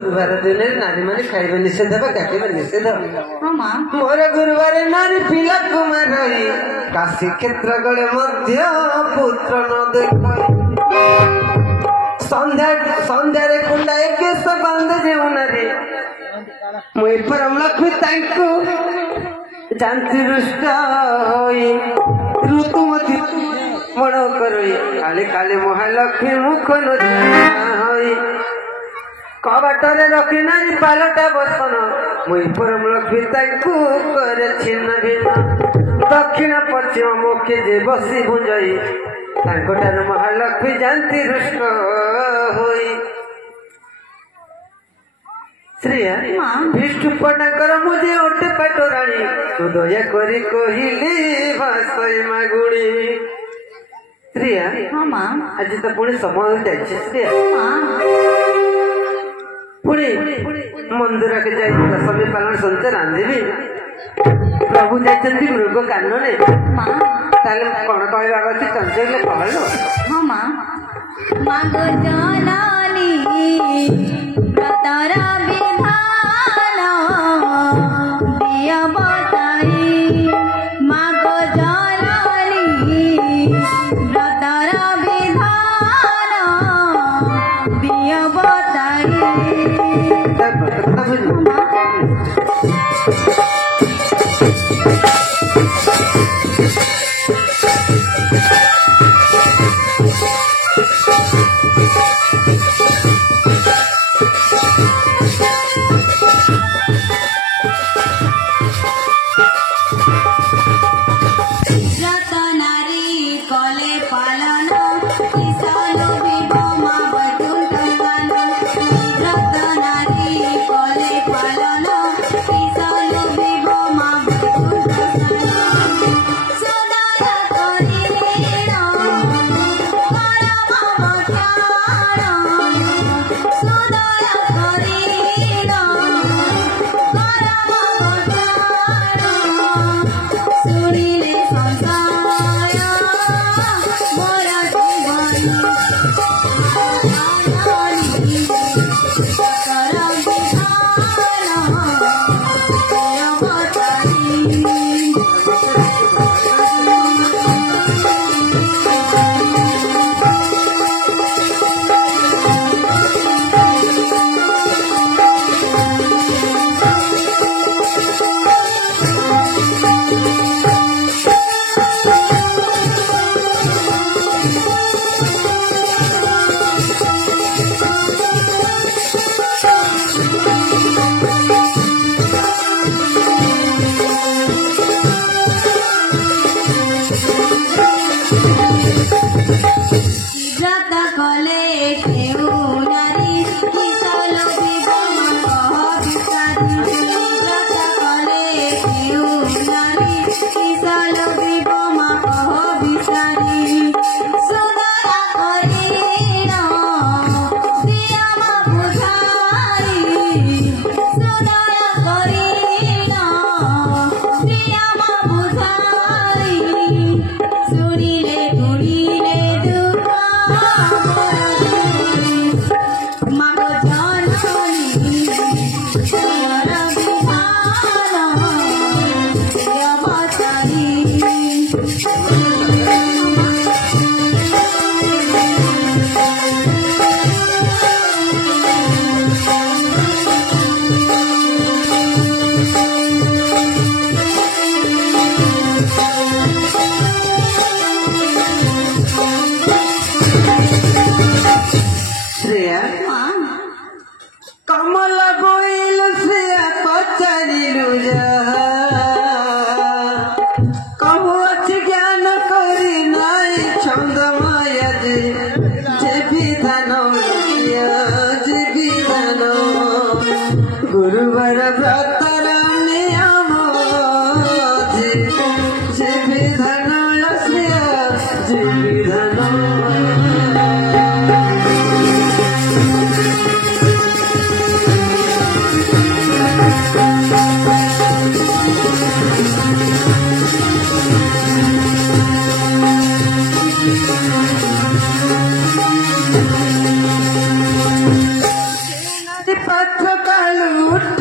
गुरुवार दिन नारी मैंने खाइबा निषेध काटिबा निषेध मोर गुरुवार नारी पिला कुमार काशी क्षेत्र गले मध्य पुत्र न देख संध्या कुंडाए केस बांध जेऊ नारी मुई परम लक्ष्मी तांकु जानती रुष्ट होई ऋतुमती मण करोई काली काली महालक्ष्मी मुख नई कबाटरे रखी नारी पालटा बसन मुई परम लक्ष्मी तांकु करे छिन्न भिन्न दक्षिण पश्चिम मुखे जे बसी भुंजई तांकोटार महालक्ष्मी जानती रुष्ट होई श्रेया विष्णुपटाकर मुझे ओटे पाटोराणी तू दया करी कहिली भाषय मागुणी श्रेया आज तो पुणी समय जाइए श्रेया पुणी मंदिर के जाई दशमी पालन सहित रांधिबी प्रभु जाइछन्ति मृग कानने ताले कोन कहबा अछि चंचल कहलो हां मां गो जनानी व्रतरा विधान दिया बताई मां गो जनानी व्रतरा विधान दिया बताई गुरुवार व्रतर नियम जे विधान जे विधान ସକାଳୁ